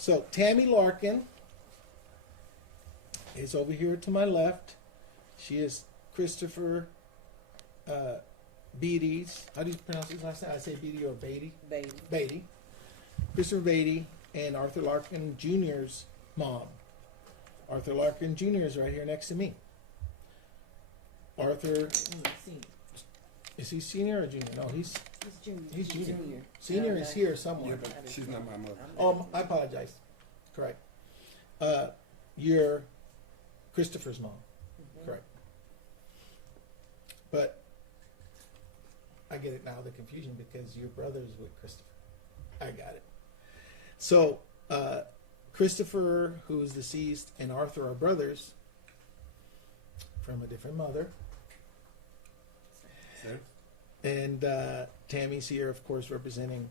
So Tammy Larkin is over here to my left. She is Christopher Beatty's. How do you pronounce his last name? I say Beatty or Beatty? Baby. Beatty. Christopher Beatty and Arthur Larkin Jr.'s mom. Arthur Larkin Jr. is right here next to me. Arthur, is he senior or junior? No, he's junior. He's junior. Senior is here somewhere. Yeah, but she's not my mother. Oh, I apologize. Correct. You're Christopher's mom. Correct. But I get it now, the confusion, because your brother's with Christopher. I got it. So, Christopher, who is deceased, and Arthur are brothers from a different mother. Sir? And Tammy's here, of course, representing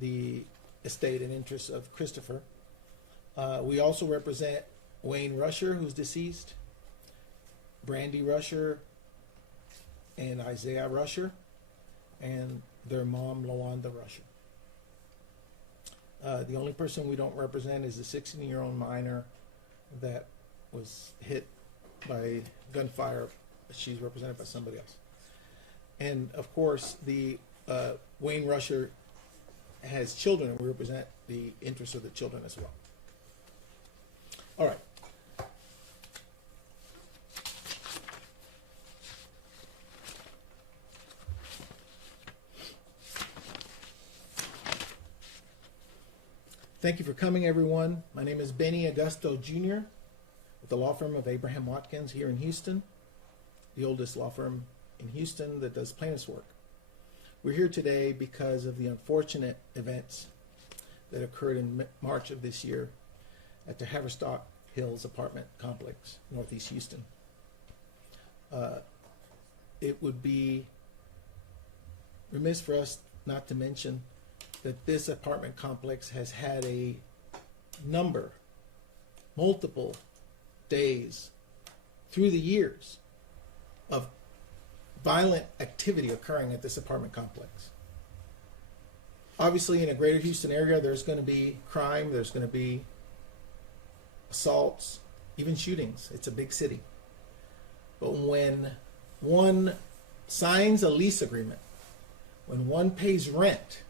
the estate and interests of Christopher. We also represent Wayne Rusher, who's deceased, Brandy Rusher, and Isaiah Rusher, and their mom, Lawanda Rusher. The only person we don't represent is the 16-year-old minor that was hit by gunfire. She's represented by somebody else. And of course, the Wayne Rusher has children, and we represent the interests of the children as well. All right. Thank you for coming, everyone. My name is Benny Augusto Jr. with the law firm of Abraham Watkins here in Houston, the oldest law firm in Houston that does plaintiff's work. We're here today because of the unfortunate events that occurred in March of this year at the Haverstock Hills apartment complex, northeast Houston. It would be remiss for us not to mention that this apartment complex has had a multiple days through the years of violent activity occurring at this apartment complex. Obviously, in a greater Houston area, there's going to be crime, there's going to be assaults, even shootings. It's a big city. But when one signs a lease agreement, when one pays rent,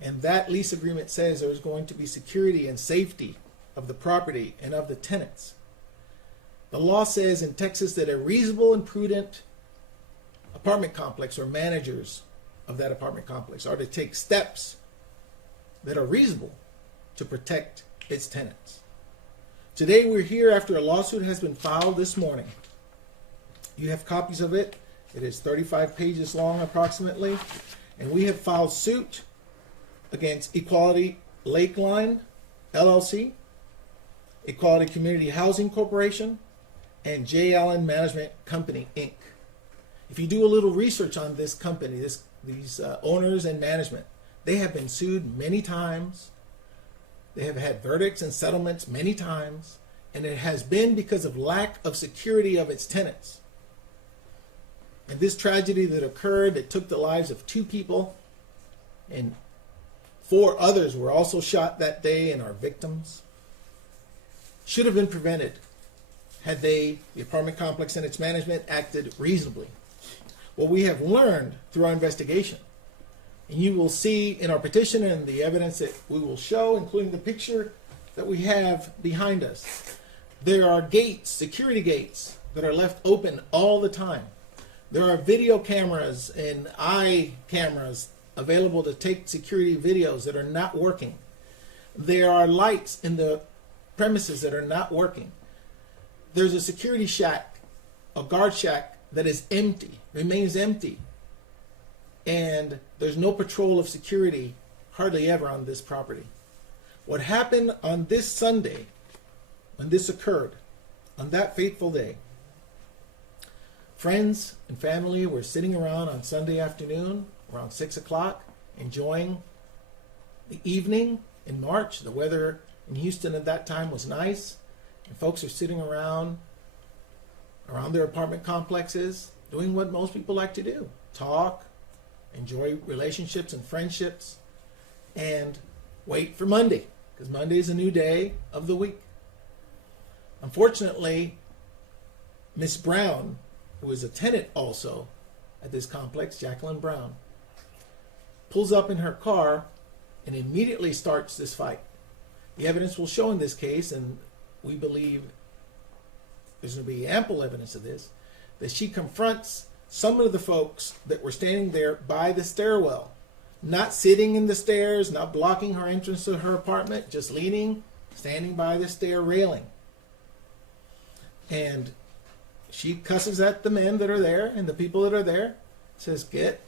and that lease agreement says there's going to be security and safety of the property and of the tenants, the law says in Texas that a reasonable and prudent apartment complex or managers of that apartment complex are to take steps that are reasonable to protect its tenants. Today we're here after a lawsuit has been filed this morning. You have copies of it. It is 35 pages long approximately, and we have filed suit against Equality Lakeline LLC, Equality Community Housing Corporation, and J. Allen Management Company, Inc. If you do a little research on this company, these owners and management, they have been sued many times. They have had verdicts and settlements many times, and it has been because of lack of security of its tenants. And this tragedy that occurred, that took the lives of 2 people, and 4 others were also shot that day and are victims, should have been prevented had the apartment complex and its management acted reasonably. What we have learned through our investigation, and you will see in our petition and the evidence that we will show, including the picture that we have behind us, there are gates, security gates, that are left open all the time. There are video cameras and eye cameras available to take security videos that are not working. There are lights in the premises that are not working. There's a security shack, a guard shack that is empty, remains empty. And there's no patrol of security hardly ever on this property. What happened on this Sunday, when this occurred, on that fateful day, friends and family were sitting around on Sunday afternoon, around 6 o'clock, enjoying the evening in March. The weather in Houston at that time was nice, and folks are sitting around their apartment complexes, doing what most people like to do: talk, enjoy relationships and friendships, and wait for Monday, because Monday is a new day of the week. Unfortunately, Miss Brown, who is a tenant also at this complex, Jacqueline Brown, pulls up in her car and immediately starts this fight. The evidence will show in this case, and we believe there's going to be ample evidence of this, that she confronts some of the folks that were standing there by the stairwell, not sitting in the stairs, not blocking her entrance to her apartment, just leaning, standing by the stair railing. And she cusses at the men that are there and the people that are there, says, "Get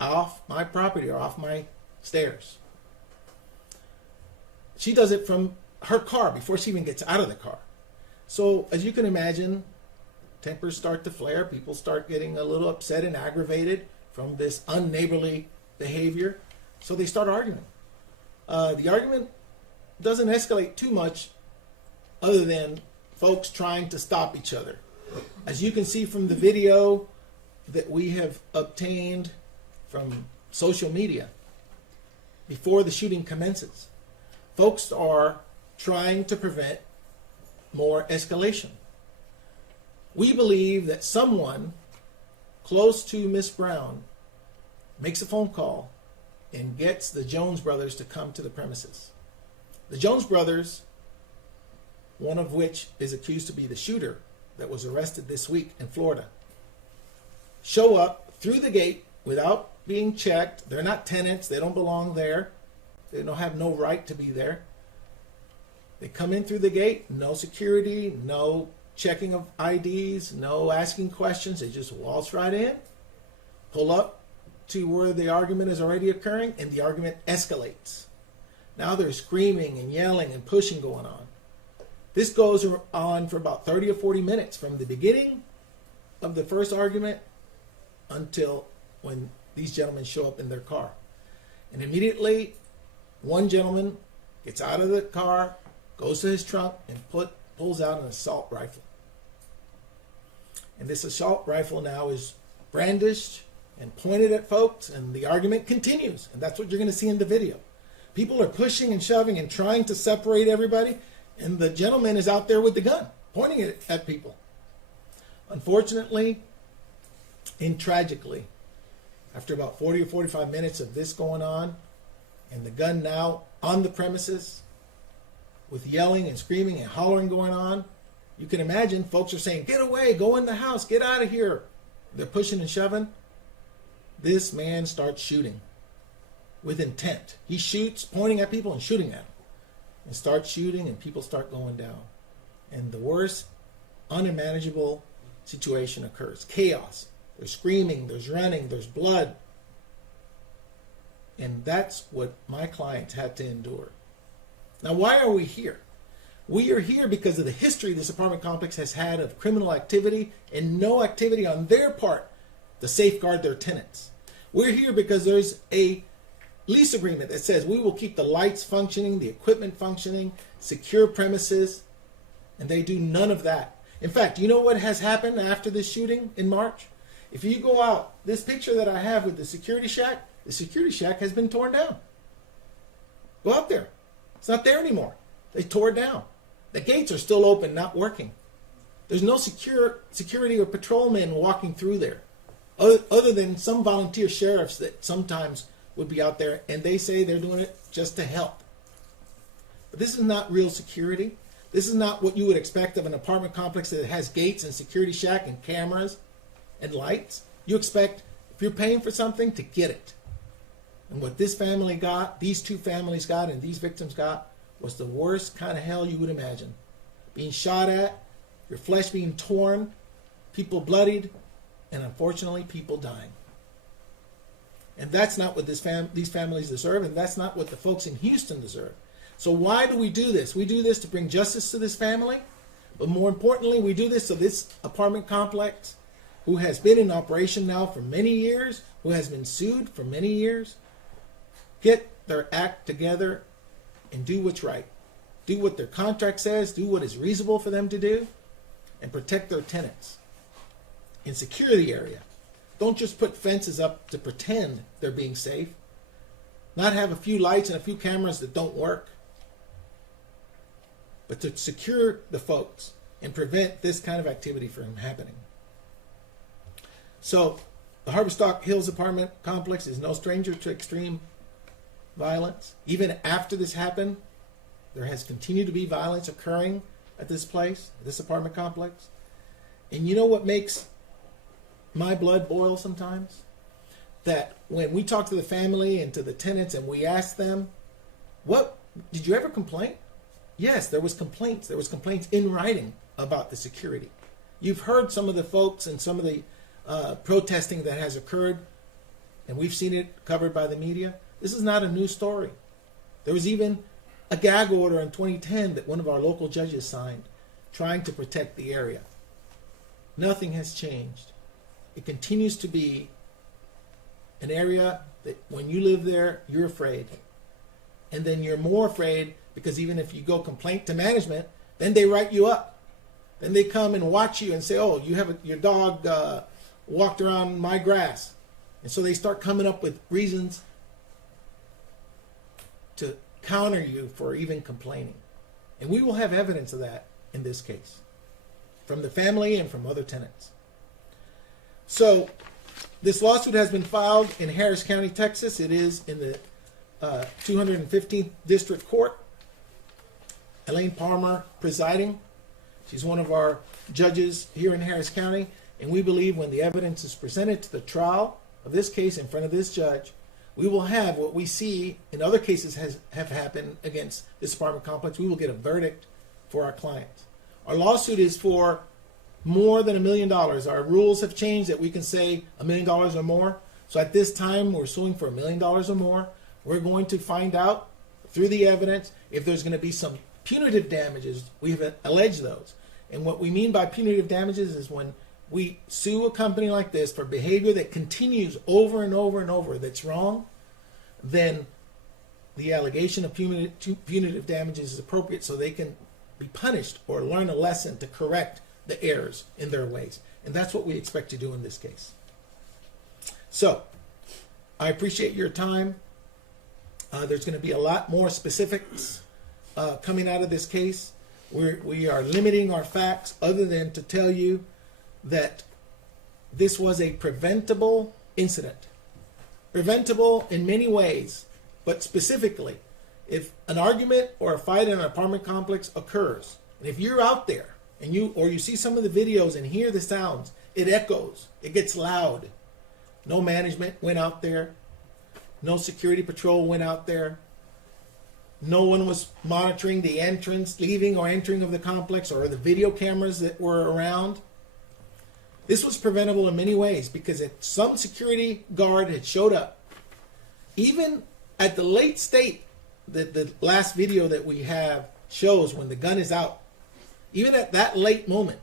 off my property or off my stairs." She does it from her car before she even gets out of the car. So as you can imagine, tempers start to flare. People start getting a little upset and aggravated from this unneighborly behavior. So they start arguing. The argument doesn't escalate too much other than folks trying to stop each other. As you can see from the video that we have obtained from social media before the shooting commences, folks are trying to prevent more escalation. We believe that someone close to Miss Brown makes a phone call and gets the Jones brothers to come to the premises. The Jones brothers, one of which is accused to be the shooter that was arrested this week in Florida, show up through the gate without being checked. They're not tenants. They don't belong there. They don't have no right to be there. They come in through the gate, no security, no checking of IDs, no asking questions. They just waltz right in, pull up to where the argument is already occurring, and the argument escalates. Now there's screaming and yelling and pushing going on. This goes on for about 30 or 40 minutes from the beginning of the first argument until when these gentlemen show up in their car. And immediately, one gentleman gets out of the car, goes to his trunk, and pulls out an assault rifle. And this assault rifle now is brandished and pointed at folks, and the argument continues. And that's what you're going to see in the video. People are pushing and shoving and trying to separate everybody, and the gentleman is out there with the gun, pointing it at people. Unfortunately and tragically, after about 40 or 45 minutes of this going on, and the gun now on the premises, with yelling and screaming and hollering going on, you can imagine folks are saying, "Get away, go in the house, get out of here." They're pushing and shoving. This man starts shooting with intent. He shoots, pointing at people and shooting at them. And starts shooting, and people start going down. And the worst, unmanageable situation occurs. Chaos. There's screaming, there's running, there's blood. And that's what my clients had to endure. Now, why are we here? We are here because of the history this apartment complex has had of criminal activity and no activity on their part to safeguard their tenants. We're here because there's a lease agreement that says we will keep the lights functioning, the equipment functioning, secure premises, and they do none of that. In fact, you know what has happened after this shooting in March? If you go out, this picture that I have with the security shack has been torn down. Go out there. It's not there anymore. They tore it down. The gates are still open, not working. There's no security or patrolmen walking through there, other than some volunteer sheriffs that sometimes would be out there, and they say they're doing it just to help. But this is not real security. This is not what you would expect of an apartment complex that has gates and security shack and cameras and lights. You expect, if you're paying for something, to get it. And what this family got, these two families got, and these victims got, was the worst kind of hell you would imagine. Being shot at, your flesh being torn, people bloodied, and unfortunately, people dying. And that's not what these families deserve, and that's not what the folks in Houston deserve. So why do we do this? We do this to bring justice to this family, but more importantly, we do this so this apartment complex, who has been in operation now for many years, who has been sued for many years, get their act together and do what's right. Do what their contract says, do what is reasonable for them to do, and protect their tenants. And secure the area. Don't just put fences up to pretend they're being safe. Not have a few lights and a few cameras that don't work. but to secure the folks and prevent this kind of activity from happening. So the Haverstock Hills apartment complex is no stranger to extreme violence. Even after this happened, there has continued to be violence occurring at this place, this apartment complex. And you know what makes my blood boil sometimes? That when we talk to the family and to the tenants and we ask them, what, did you ever complain? Yes, there was complaints. There was complaints in writing about the security. You've heard some of the folks and some of the protesting that has occurred, and we've seen it covered by the media. This is not a new story. There was even a gag order in 2010 that one of our local judges signed trying to protect the area. Nothing has changed. It continues to be an area that when you live there, you're afraid. And then you're more afraid because even if you go complaint to management, then they write you up. Then they come and watch you and say, oh, you have your dog walked around my grass. And so they start coming up with reasons to counter you for even complaining. And we will have evidence of that in this case, from the family and from other tenants. So this lawsuit has been filed in Harris County, Texas. It is in the 215th District Court. Elaine Palmer presiding. She's one of our judges here in Harris County. And we believe when the evidence is presented to the trial of this case in front of this judge, we will have what we see in other cases have happened against this apartment complex. We will get a verdict for our clients. Our lawsuit is for more than $1 million. Our rules have changed that we can say $1 million or more. So at this time, we're suing for $1 million or more. We're going to find out through the evidence if there's going to be some punitive damages. We have alleged those. And what we mean by punitive damages is when we sue a company like this for behavior that continues over and over and over that's wrong, then the allegation of punitive damages is appropriate so they can be punished or learn a lesson to correct the errors in their ways. And that's what we expect to do in this case. So, I appreciate your time. There's going to be a lot more specifics coming out of this case. We are limiting our facts other than to tell you that this was a preventable incident. Preventable in many ways, but specifically, if an argument or a fight in an apartment complex occurs, and if you're out there and you see some of the videos and hear the sounds, it echoes, it gets loud. No management went out there. No security patrol went out there. No one was monitoring the entrance, leaving or entering of the complex or the video cameras that were around. This was preventable in many ways because if some security guard had showed up, even at the late state that the last video that we have shows when the gun is out, even at that late moment,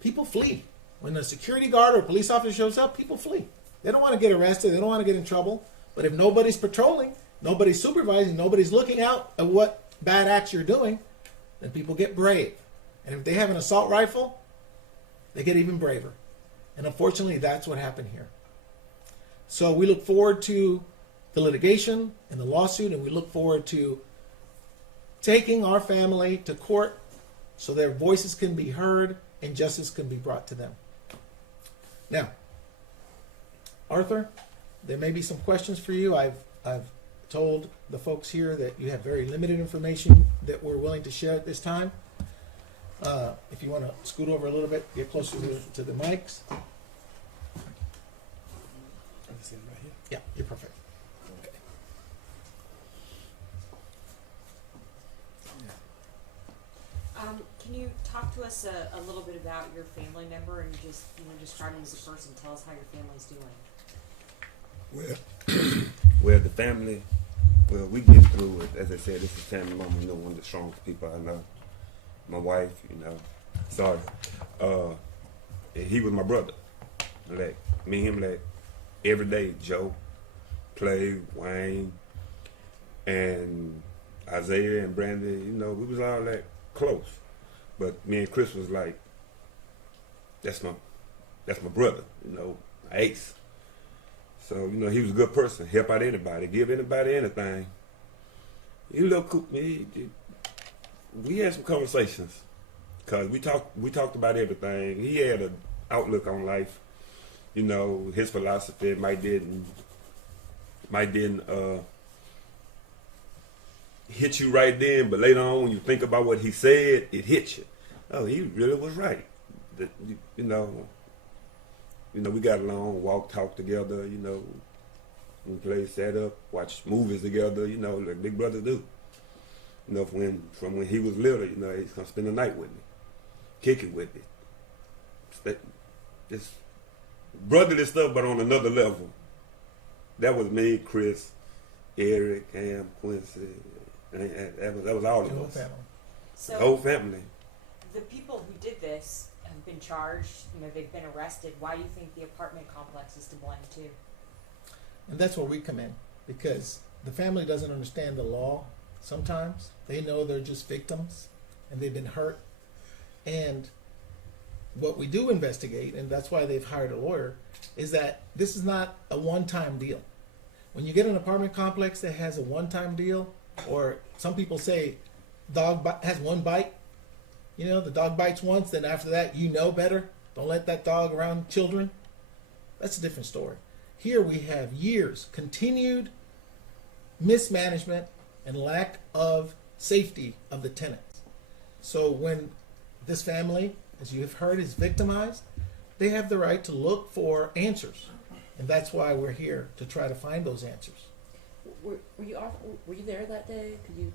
people flee. When a security guard or police officer shows up, people flee. They don't want to get arrested. They don't want to get in trouble. But if nobody's patrolling, nobody's supervising, nobody's looking out at what bad acts you're doing, then people get brave. And if they have an assault rifle, they get even braver. And unfortunately, that's what happened here. So we look forward to the litigation and the lawsuit, and we look forward to taking our family to court so their voices can be heard and justice can be brought to them. Now, Arthur, there may be some questions for you. I've told the folks here that you have very limited information that we're willing to share at this time. If you want to scoot over a little bit, get closer to the mics. Yeah, you're perfect. Okay. Can you talk to us a little bit about your family member and just describe him as a person? Tell us how your family's doing. Well, the family, we get through it. As I said, this is family mama, one of the strongest people I know. My wife, sorry. He was my brother. Like, me and him, every day, Joe, Clay, Wayne, and Isaiah and Brandy, we was all close. But me and Chris was that's my brother, ace. So, he was a good person, help out anybody, give anybody anything. He little cool, we had some conversations because we talked about everything. He had an outlook on life. You know, his philosophy might didn't hit you right then, but later on when you think about what he said, it hits you. Oh, he really was right. You know, we got along, walked, talked together. You know, we played, sat up, watched movies together. You know, like big brothers do. You know, from when he was little, you know, he's gonna spend the night with me, kick it with me. Just brotherly stuff, but on another level. That was me, Chris, Eric, Cam, Quincy. That was all The of whole us. family. So The whole family. the people who did this have been charged. You know, they've been arrested. Why do you think the apartment complex is to blame too? And that's where we come in, because the family doesn't understand the law sometimes. They know they're just victims and they've been hurt. And what we do investigate, and that's why they've hired a lawyer, is that this is not a one-time deal. When you get an apartment complex that has a one-time deal, or some people say has one bite, you know, the dog bites once, then after that you know better. Don't let that dog around children. That's a different story. Here we have years, continued mismanagement and lack of safety of the tenants. So when this family, as you have heard, is victimized, they have the right to look for answers. And that's why we're here, to try to find those answers. Were you there that day? Could you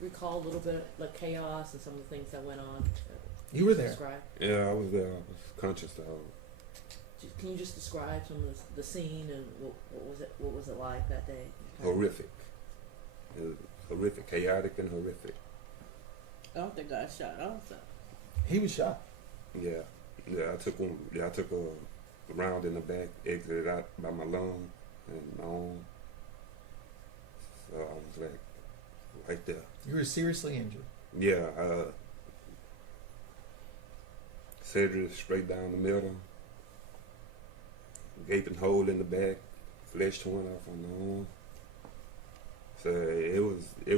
recall a little bit like chaos and some of the things that went on? You were there. Describe. Yeah, I was there. I was conscious of Can you just describe some of the scene and what was it like that day? horrific. It was horrific, chaotic and horrific. I don't think I shot also. He was shot. Yeah, I took a round in the back, exited out by my lung and my arm. So I was like right there. You were seriously injured. Yeah, surgery straight down the middle, gaping hole in the back, flesh torn off on the arm. So it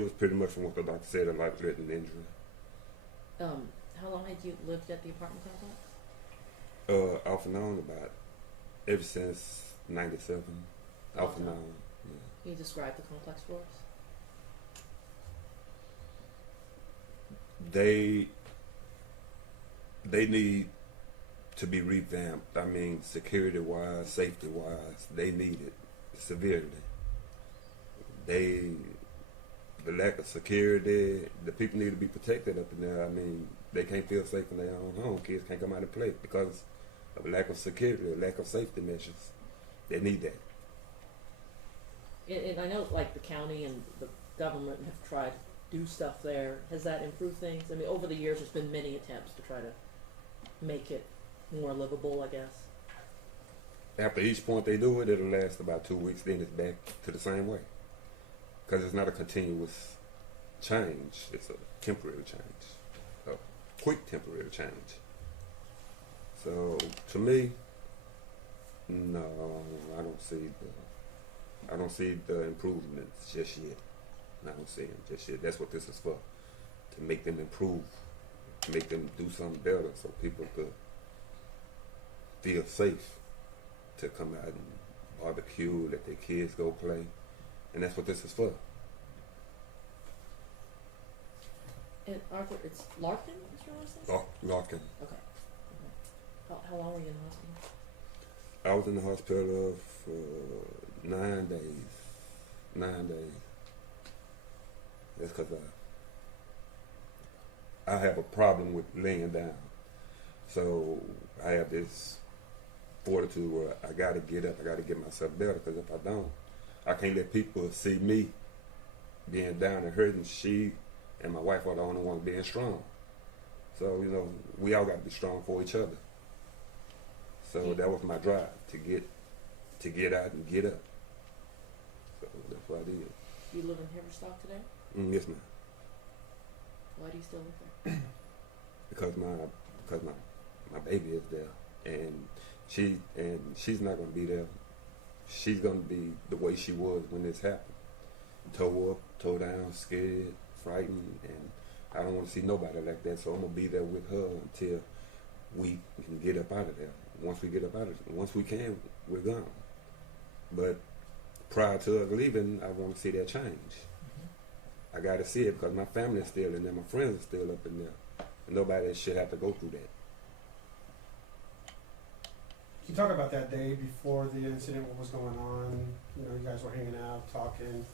was pretty much from what the doctor said, a life-threatening injury. How long had you lived at the apartment complex? Off and on about ever since '97. Off and on. Yeah. Can you describe the complex for us? They need to be revamped. I mean, security-wise, safety-wise, they need it severely. The lack of security, the people need to be protected up in there. I mean, they can't feel safe in their own home. Kids can't come out and play because of lack of security, lack of safety measures. They need that. And I know like the county and the government have tried to do stuff there. Has that improved things? I mean, over the years, there's been many attempts to try to make it more livable, I guess. After each point they do it, it'll last about 2 weeks. Then it's back to the same way. Because it's not a continuous change. It's a temporary change. A quick temporary change. So, to me, no, I don't see the improvements just yet. I don't see them just yet. That's what this is for. To make them improve. To make them do something better so people could feel safe to come out and barbecue, let their kids go play. And that's what this is for. And Arthur, it's Larkin, is your last name? Larkin. Okay. How long were you in the hospital? I was in the hospital for 9 days. 9 days. That's because I have a problem with laying down. So I have this fortitude where I got to get up. I got to get myself better, because if I don't, I can't let people see me being down and hurting. She and my wife are the only ones being strong. So, you know, we all got to be strong for each other. So that was my drive, to get out and get up. So that's what I did. You live in Haverstock today? Yes, ma'am. Why do you still live there? Because my baby is there, and she's not gonna be there. She's gonna be the way she was when this happened. Toe up, toe down, scared, frightened, and I don't want to see nobody like that. So I'm gonna be there with her until we can get up out of there. Once we get up out of there, once we can, we're gone. But prior to us leaving, I want to see that change. I got to see it because my family is still in there, my friends are still up in there. And nobody should have to go through that. Can you talk about that day before the incident? What was going on? You know, you guys were hanging out, talking.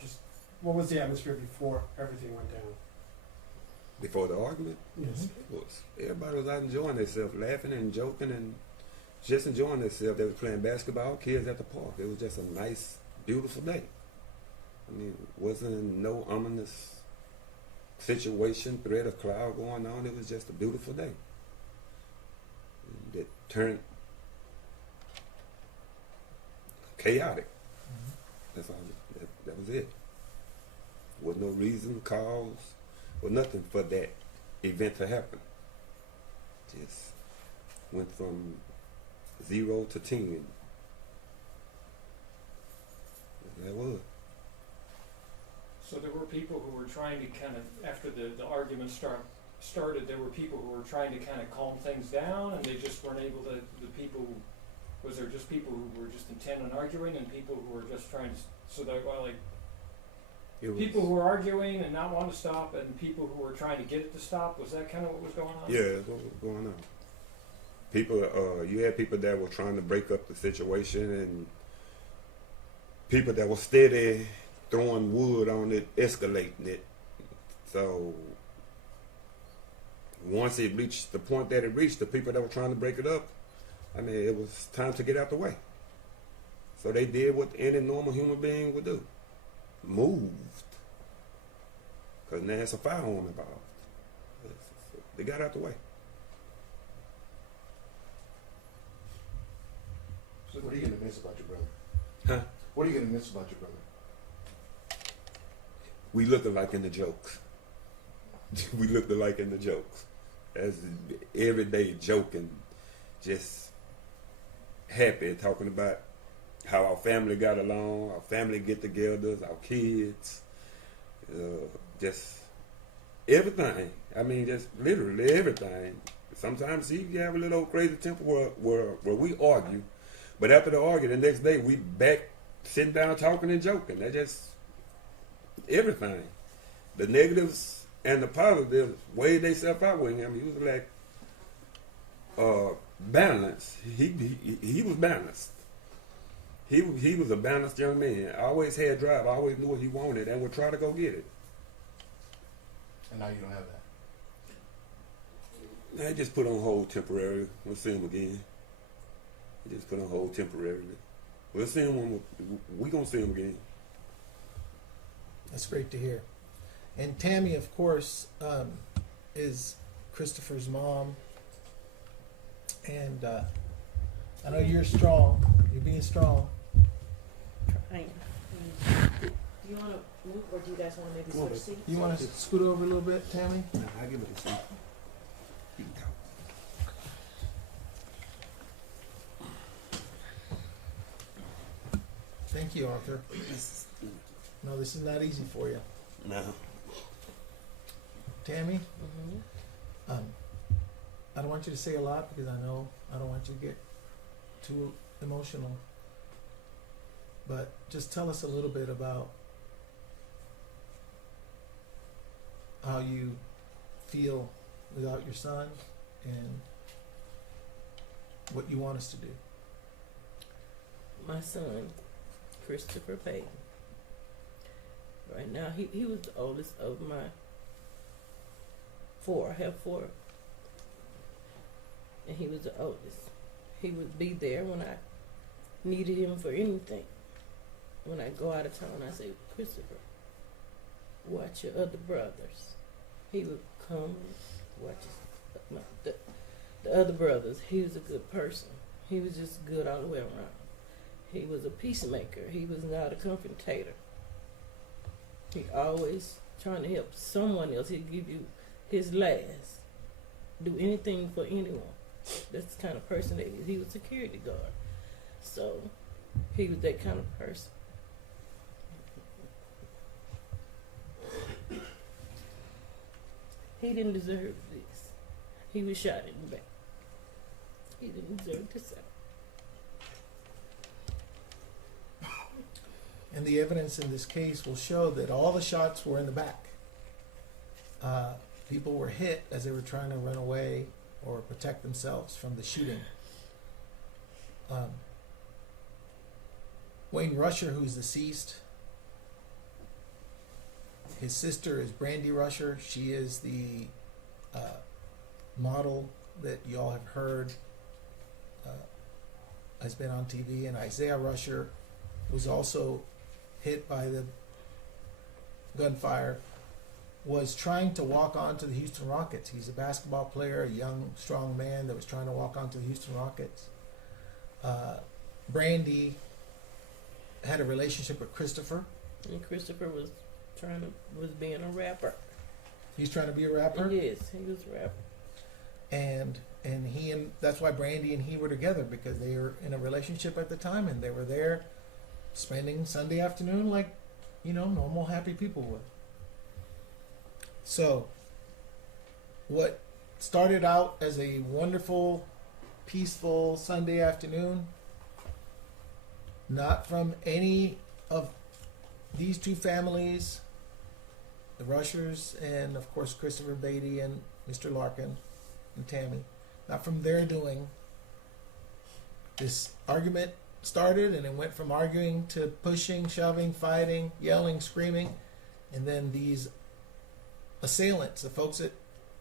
Just what was the atmosphere before everything went down? Before the argument, Yes. everybody was out enjoying themselves, laughing and joking and just enjoying themselves. They were playing basketball, kids at the park. It was just a nice, beautiful day. I mean, wasn't no ominous situation, threat of cloud going on. It was just a beautiful day. That turned chaotic. That's all. That was it. Was no reason, cause, or nothing for that event to happen. Just went from 0 to 10. That was. So there were people who were trying to kind of, after the argument started, there were people who were trying to kind of calm things down, and they just weren't able to, was there just people who were just intent on arguing, and people who were just trying to, so that, well, like, people who were arguing and not wanting to stop, and people who were trying to get it to stop, was that kind of what was going on? Yeah, that's what was going on. People, you had people that were trying to break up the situation, and people that were steady throwing wood on it, escalating it. So once it reached the point that it reached, the people that were trying to break it up, I mean, it was time to get out the way. So they did what any normal human being would do. Moved. Because now it's a firearm involved. They got out the way. So what are you going to miss about your brother? Huh? What are you going to miss about your brother? We look alike in the jokes. We look alike in the jokes. As everyday joking, just happy, talking about how our family got along, our family get-togethers, our kids, just everything. I mean, just literally everything. Sometimes you have a little crazy temper where we argue, but after the argument, the next day we back sitting down talking and joking. That just everything. The negatives and the positives weighed themselves out with him. He was like balanced. He was balanced. He was a balanced young man. Always had drive. Always knew what he wanted and would try to go get it. And now you don't have that. I just put on hold temporarily. We'll see him again. He just put on hold temporarily. We'll see him when we gonna see him again. That's great to hear. And Tammy, of course, is Christopher's mom. And I know you're strong. You're being strong. Trying. Do you want to move, or do you guys want to maybe Come on, switch babe. seats? You want to scoot over a little bit, Tammy? I'll give it a seat. You can talk. Thank you, Arthur. No, this is not easy for you. No. Tammy, Mhm. I don't want you to say a lot because I know I don't want you to get too emotional. But just tell us a little bit about how you feel without your son and what you want us to do. My son, Christopher Payton. Right now, he was the oldest of my four. I have four. And he was the oldest. He would be there when I needed him for anything. When I go out of town, I say, Christopher, watch your other brothers. He would come watch the other brothers. He was a good person. He was just good all the way around. He was a peacemaker. He was not a confrontator. He always trying to help someone else. He'd give you his last. Do anything for anyone. That's the kind of person that he is. He was a security guard. So he was that kind of person. He didn't deserve this. He was shot in the back. He didn't deserve this. And the evidence in this case will show that all the shots were in the back. People were hit as they were trying to run away or protect themselves from the shooting. Wayne Rusher, who's deceased, his sister is Brandy Rusher. She is the model that you all have heard has been on TV. And Isaiah Rusher was also hit by the gunfire, was trying to walk onto the Houston Rockets. He's a basketball player, a young, strong man that was trying to walk onto the Houston Rockets. Brandy had a relationship with Christopher. And Christopher was being a rapper. He's trying to be a rapper. Yes, he was a rapper. And that's why Brandy and he were together, because they were in a relationship at the time, and they were there spending Sunday afternoon like, normal happy people would. So, what started out as a wonderful, peaceful Sunday afternoon, not from any of these two families, the Rushers and of course Christopher Beatty and Mr. Larkin and Tammy, not from their doing. This argument started, and it went from arguing to pushing, shoving, fighting, yelling, screaming, and then these assailants, the folks that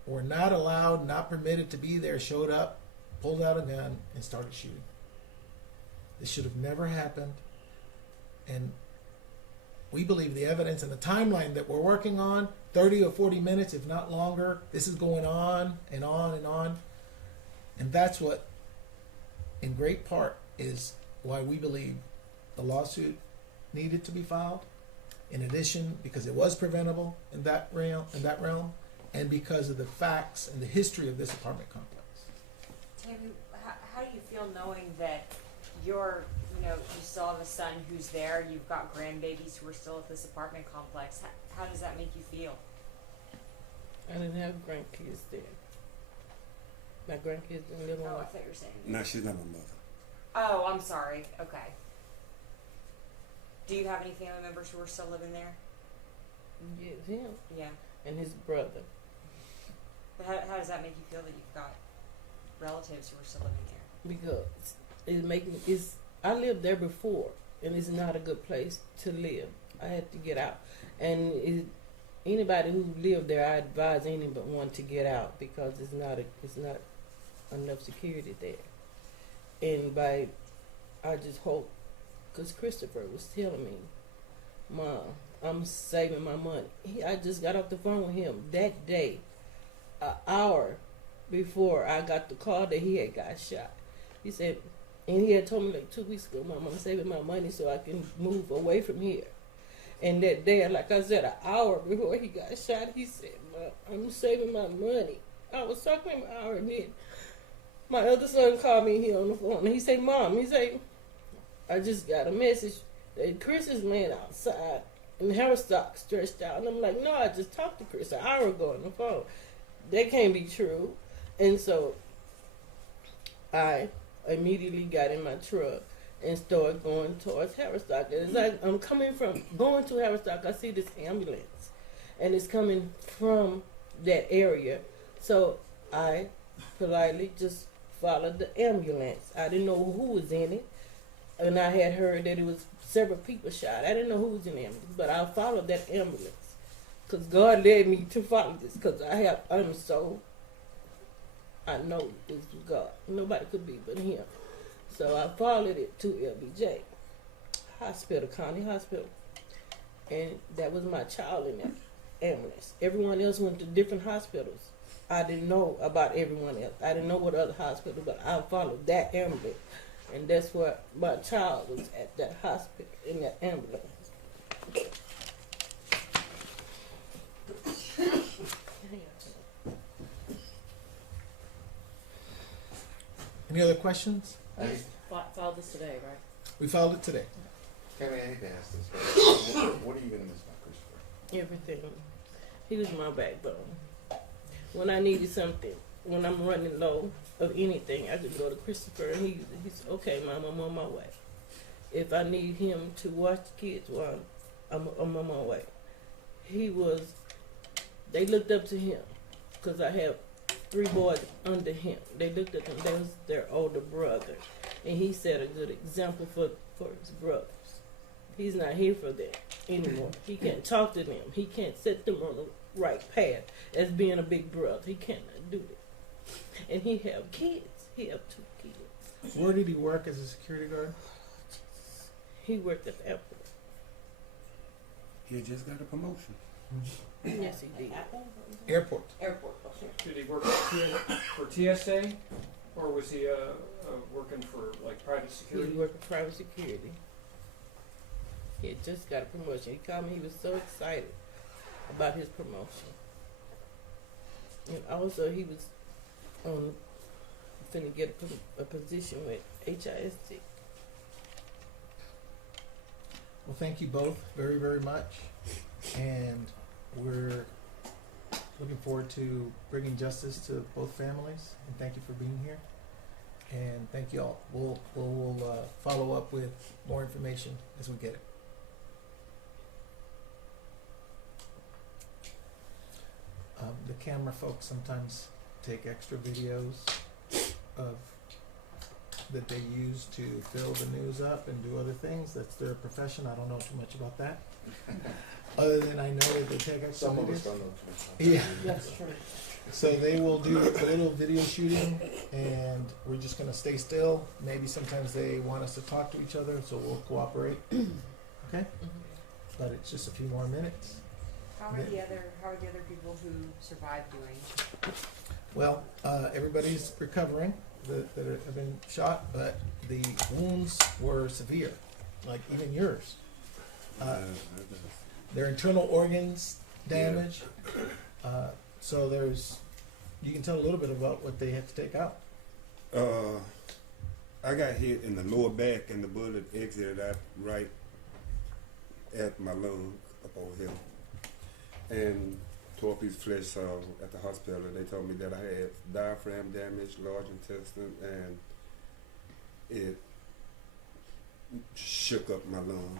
were not allowed, not permitted to be there, showed up, pulled out a gun, and started shooting. This should have never happened. And we believe the evidence and the timeline that we're working on, 30 or 40 minutes, if not longer, this is going on and on and on. And that's what, in great part, is why we believe the lawsuit needed to be filed. In addition, because it was preventable in that realm, and because of the facts and the history of this apartment complex. Tammy, how do you feel knowing that you still have a son who's there, you've got grandbabies who are still at this apartment complex? How does that make you feel? I didn't have grandkids there. My grandkids didn't live Oh, I on. thought you were saying. No, she's not my mother. Oh, I'm sorry. Okay. Do you have any family members who are still living there? Yes, him Yeah. and his brother. But how does that make you feel that you've got relatives who are still living there? Because I lived there before, and it's not a good place to live. I had to get out, and anybody who lived there, I advise anyone to get out, because it's not enough security there. And I just hope, because Christopher was telling me, Mom, I'm saving my money. I just got off the phone with him that day, an hour before I got the call that he had got shot. He said, and he had told me like 2 weeks ago, Mom, I'm saving my money so I can move away from here. And that day, like I said, an hour before he got shot, he said, Mom, I'm saving my money. I was talking to him an hour, and then my other son called me here on the phone, and he said, Mom, I just got a message that Chris is laying outside and Haverstock stretched out. And I'm like, no, I just talked to Chris an hour ago on the phone. That can't be true. And so I immediately got in my truck and started going towards Haverstock. And as I'm going to Haverstock, I see this ambulance, and it's coming from that area. So I politely just followed the ambulance. I didn't know who was in it, and I had heard that it was several people shot. I didn't know who was in the ambulance, but I followed that ambulance because God led me to follow this, because I know this was God. Nobody could be but him. So I followed it to LBJ Hospital, County Hospital. And that was my child in that ambulance. Everyone else went to different hospitals. I didn't know about everyone else. I didn't know what other hospital, but I followed that ambulance. And that's where my child was, at that hospital, in that ambulance. Any other questions? Filed this today, right? We filed it today. Tammy, I hate to ask this, but what are you going to miss about Christopher? Everything. He was my backbone. when I needed something, when I'm running low of anything, I could go to Christopher, and he's okay, Mom, I'm on my way. If I need him to watch the kids, well, I'm on my way. They looked up to him, because I have 3 boys under him. They looked at him. They was their older brother, and he set a good example for his brothers. He's not here for them anymore. He can't talk to them. He can't set them on the right path as being a big brother. He cannot do that. And he have kids. He have 2 kids. Where did he work as a security guard? He worked at the airport. He just got a promotion. Yes, he did. Airport. Airport. Did he work for TSA, or was he working for like private He security? worked for private security. He had just got a promotion. He called me. He was so excited about his promotion. And also, he was finna get a position with HIST. Well, thank you both very, very much. And we're looking forward to bringing justice to both families. And thank you for being here. And thank you all. We'll follow up with more information as we get it. The camera folks sometimes take extra videos of that they use to fill the news up and do other things. That's their profession. I don't know too much about that. Other than I know that they take extra Some of us videos. don't know too much. Yeah. That's true. So they will do a little video shooting, and we're just going to stay still. Maybe sometimes they want us to talk to each other, so we'll cooperate. Okay? But it's just a few more minutes. How are the other people who survived doing? Well, everybody's recovering that have been shot, but the wounds were severe, like even yours. Their internal organs damaged. So you can tell a little bit about what they had to take out. I got hit in the lower back, and the bullet exited out right at my lung up over here, and tore a piece of flesh at the hospital. They told me that I had diaphragm damage, large intestine, and it shook up my lung.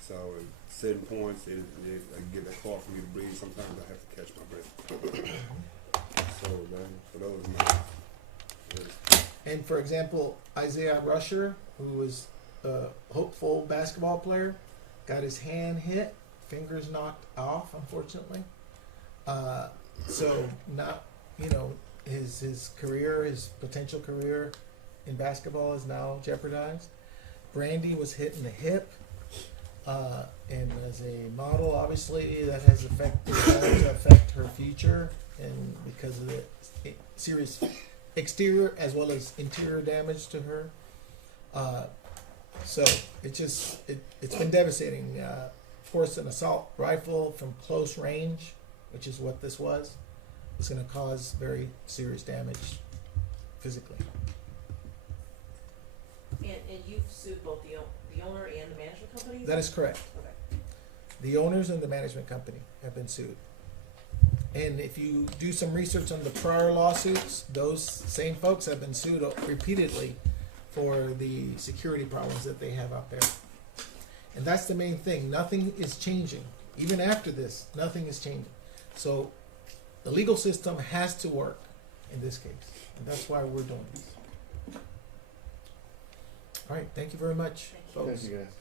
So at certain points, it get a call for me to breathe. Sometimes I have to catch my breath. So for those my. And for example, Isaiah Rusher, who was a hopeful basketball player, got his hand hit, fingers knocked off, unfortunately. So not, his career, his potential career in basketball is now jeopardized. Brandy was hit in the hip, and as a model, obviously that has to affect her future, and because of the serious exterior as well as interior damage to her. So it's been devastating. Of course, an assault rifle from close range, which is what this was going to cause very serious damage physically. And you've sued both the owner and the management company? That is correct. Okay. The owners and the management company have been sued. And if you do some research on the prior lawsuits, those same folks have been sued repeatedly for the security problems that they have out there. And that's the main thing. Nothing is changing. Even after this, nothing is changing. So the legal system has to work in this case. And that's why we're doing this. All right. Thank you very much, folks. Thank you, guys.